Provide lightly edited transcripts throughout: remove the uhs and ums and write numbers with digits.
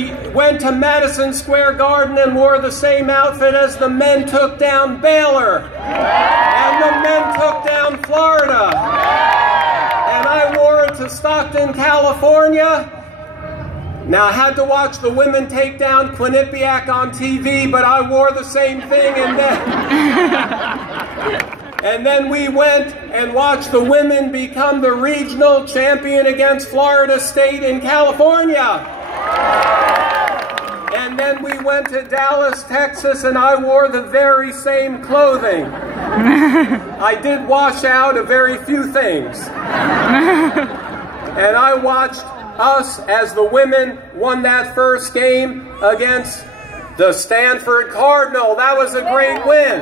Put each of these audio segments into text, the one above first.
went to Madison Square Garden and wore the same outfit as the men took down Baylor. And the men took down Florida. And I wore it to Stockton, California. Now, I had to watch the women take down Quinnipiac on TV, but I wore the same thing, and then we went and watched the women become the regional champion against Florida State in California. And then we went to Dallas, Texas, and I wore the very same clothing. I did wash out a very few things. And I watched us, as the women won that first game against the Stanford Cardinal. That was a great win.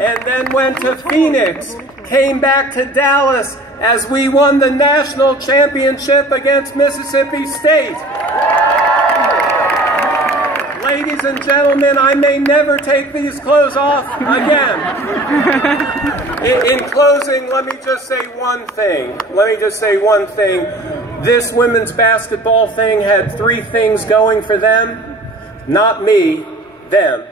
And then went to Phoenix, came back to Dallas as we won the national championship against Mississippi State. Ladies and gentlemen, I may never take these clothes off again. In closing, let me just say one thing. This women's basketball thing had three things going for them. Not me, them,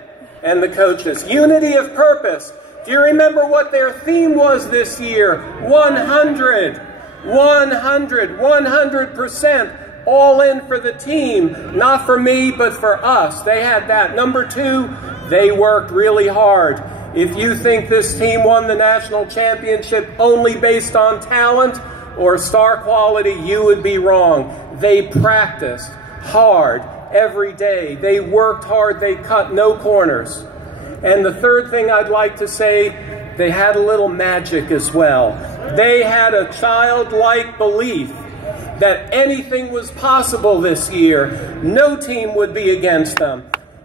and the coaches. Unity of purpose. Do you remember what their theme was this year? 100. 100%. All in for the team. Not for me, but for us. They had that. Number two, they worked really hard. If you think this team won the national championship only based on talent or star quality, you would be wrong. They practiced hard every day. They worked hard. They cut no corners. And the third thing I'd like to say, they had a little magic as well. They had a childlike belief that anything was possible this year. No team would be against them.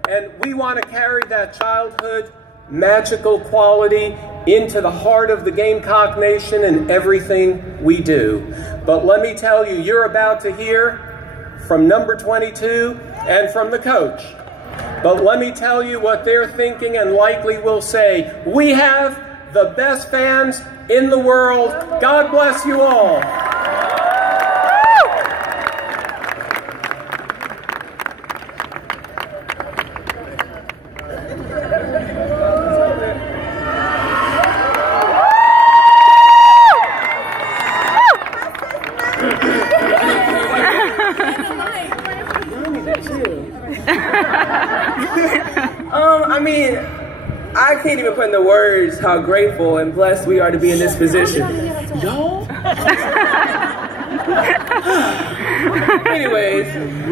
And we want to carry that childhood magical quality into the heart of the Gamecock Nation in everything we do. But let me tell you, you're about to hear from number 22 and from the coach. But let me tell you what they're thinking and likely will say. We have the best fans in the world. God bless you all. I mean, I can't even put into words how grateful and blessed we are to be in this position. Y'all? Anyways,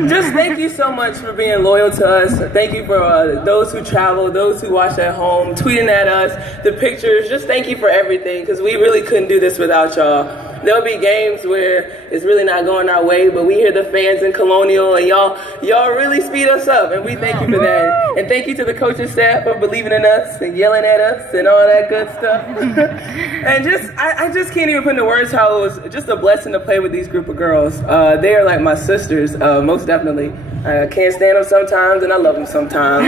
just thank you so much for being loyal to us. Thank you for those who travel, those who watch at home, tweeting at us, the pictures. Just thank you for everything, because we really couldn't do this without y'all. There'll be games where it's really not going our way, but we hear the fans in Colonial, and y'all really speed us up, and we thank you for that. And thank you to the coaching staff for believing in us and yelling at us and all that good stuff. And I just can't even put into words how it was just a blessing to play with these group of girls. They are like my sisters, most definitely. I can't stand them sometimes, and I love them sometimes.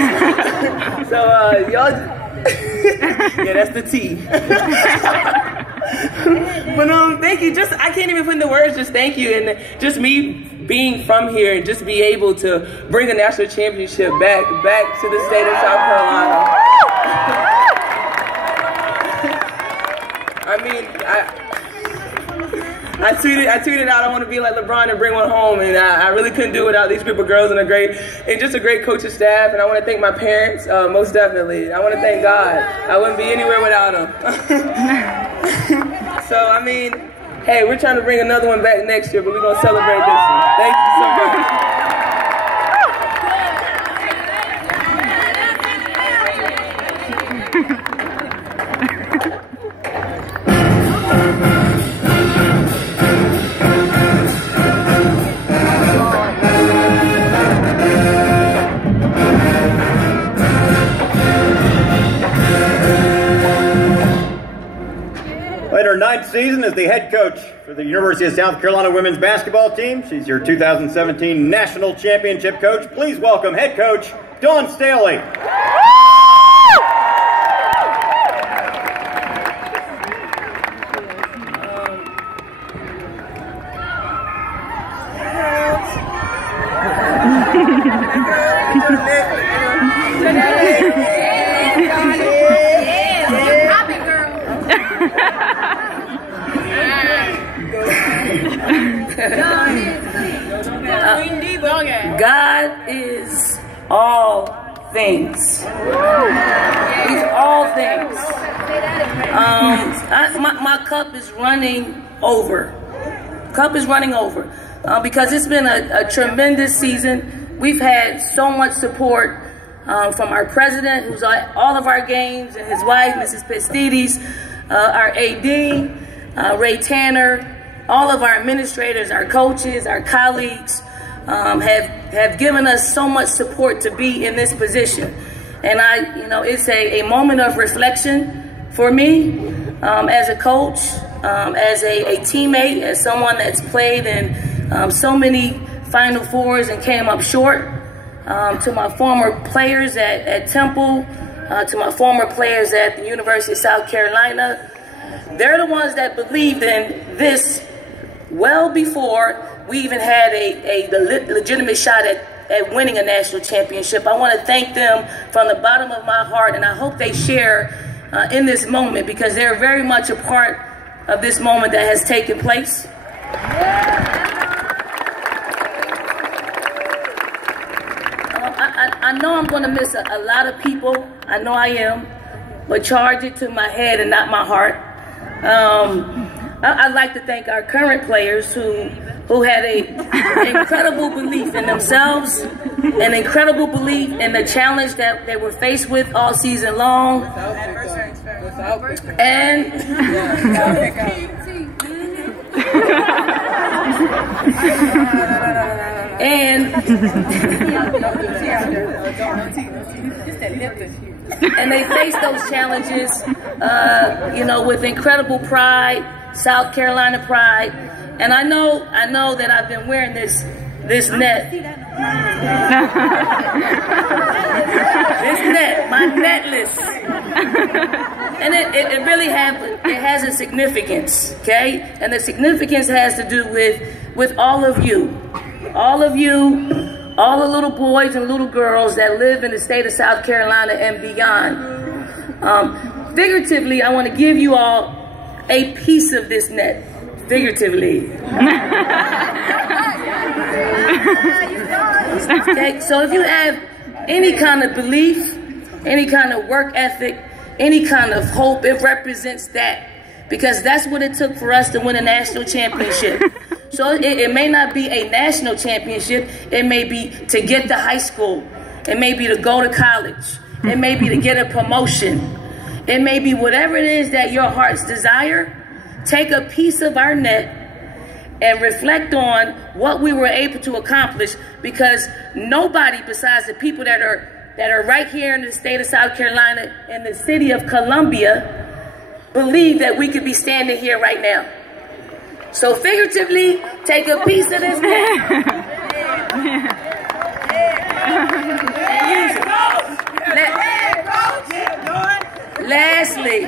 So y'all, yeah, that's the T. But thank you. I can't even put into words. Just thank you, and just me being from here and just be able to bring the national championship back to the state of South Carolina. I mean, I tweeted out I want to be like LeBron and bring one home, and I really couldn't do it without these group of girls and just a great coaching staff. And I want to thank my parents, most definitely. I want to thank God. I wouldn't be anywhere without them. So I mean, hey, we're trying to bring another one back next year, but we're gonna celebrate this one. Thank you so much. In her 9th season as the head coach for the University of South Carolina women's basketball team, she's your 2017 national championship coach. Please welcome head coach Dawn Staley. God is all things. He's all things. My cup is running over. Cup is running over because it's been a tremendous season. We've had so much support from our president, who's at all of our games, and his wife, Mrs. Pestides, our AD, Ray Tanner, all of our administrators, our coaches, our colleagues have given us so much support to be in this position. And it's a moment of reflection for me as a coach, as a teammate, as someone that's played in so many Final Fours and came up short, to my former players at Temple, to my former players at the University of South Carolina. They're the ones that believed in this well before we even had a legitimate shot at winning a national championship. I want to thank them from the bottom of my heart, and I hope they share in this moment, because they're very much a part of this moment that has taken place. I know I'm going to miss a lot of people. I know I am, but charge it to my head and not my heart. I'd like to thank our current players who had an incredible belief in themselves, an incredible belief in the challenge that they were faced with all season long. And they faced those challenges, with incredible pride, South Carolina pride. And I know that I've been wearing this net. My netless. And it really has a significance, okay? And the significance has to do with all of you. All of you, all the little boys and little girls that live in the state of South Carolina and beyond. Figuratively, I want to give you all a piece of this net. Figuratively. Okay, so if you have any kind of belief, any kind of work ethic, any kind of hope, it represents that. Because that's what it took for us to win a national championship. So it may not be a national championship. It may be to get to high school. It may be to go to college. It may be to get a promotion. It may be whatever it is that your heart's desire. Take a piece of our net and reflect on what we were able to accomplish, because nobody besides the people that are right here in the state of South Carolina and the city of Columbia believe that we could be standing here right now. So figuratively, take a piece of this net and use it. Lastly,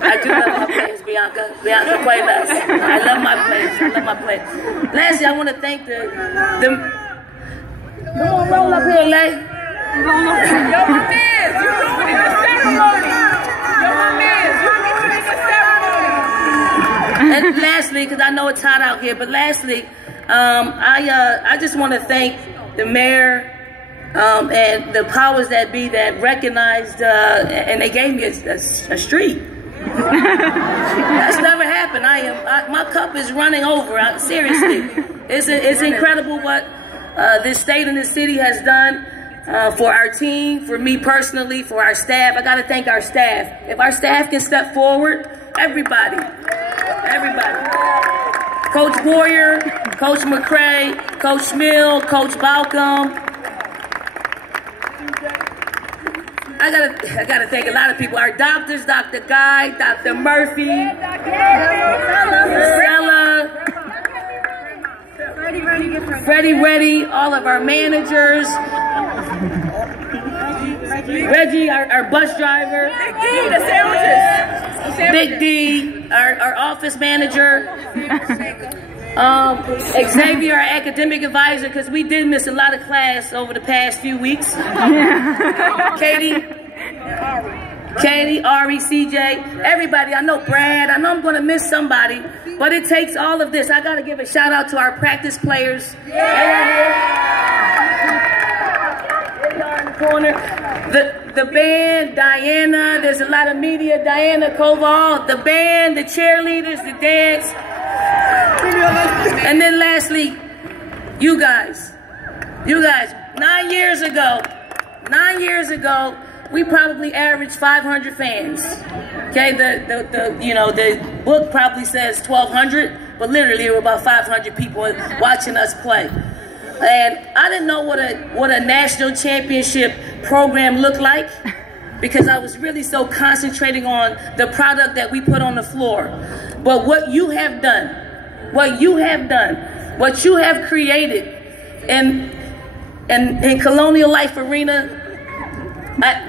I do love my players, Bianca Cuevas. I love my players. Lastly, I want to thank the come on, roll up here, Lay. Yo, my man, you ruining the ceremony. Yo, my man, you ruining the ceremony. And lastly, because I know it's hot out here, but lastly, I just want to thank the mayor and the powers that be that recognized and they gave me a street. That's never happened. My cup is running over. Seriously, it's incredible what this state and this city has done for our team, for me personally, for our staff. I got to thank our staff. If our staff can step forward, everybody. Coach Boyer, Coach McCray, Coach Mill, Coach Balcom. I gotta thank a lot of people. Our doctors, Dr. Guy, Dr. Murphy, Stella, Freddie, all of our managers, Reggie, our bus driver, Big D, our office manager, Xavier, our academic advisor, because we did miss a lot of class over the past few weeks. Katie, Ari, CJ, everybody. I know Brad. I know I'm going to miss somebody, but it takes all of this. I got to give a shout out to our practice players. Corner. The band, Diana, there's a lot of media, Diana Koval, the band, the cheerleaders, the dance. And then lastly, you guys, 9 years ago, we probably averaged 500 fans. Okay, the book probably says 1,200, but literally there were about 500 people watching us play. And I didn't know what a national championship program looked like because I was really so concentrating on the product that we put on the floor. But what you have done, what you have created in Colonial Life Arena,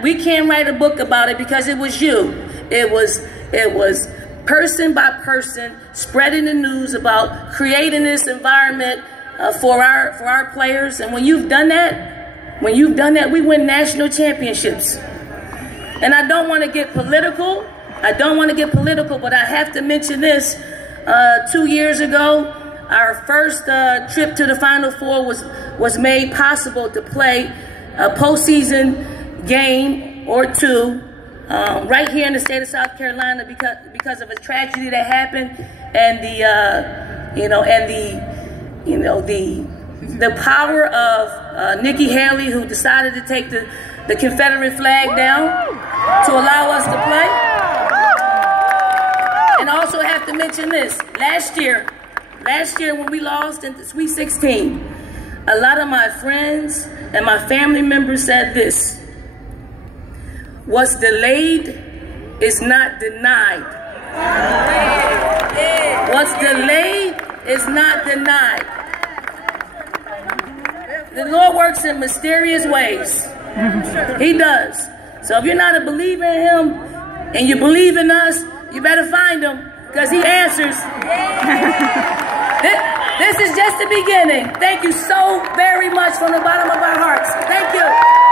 we can't write a book about it because it was you. It was person by person spreading the news about creating this environment for our players. And when you've done that, we win national championships. And I don't want to get political. But I have to mention this. 2 years ago, our first trip to the Final Four was made possible to play a postseason game or two right here in the state of South Carolina because of a tragedy that happened, and the power of Nikki Haley, who decided to take the Confederate flag down to allow us to play. And I also have to mention this. Last year when we lost in the Sweet 16, a lot of my friends and my family members said this: what's delayed is not denied. What's delayed is not denied. The Lord works in mysterious ways. He does. So if you're not a believer in Him and you believe in us, you better find Him, because He answers. This is just the beginning. Thank you so very much from the bottom of our hearts. Thank you.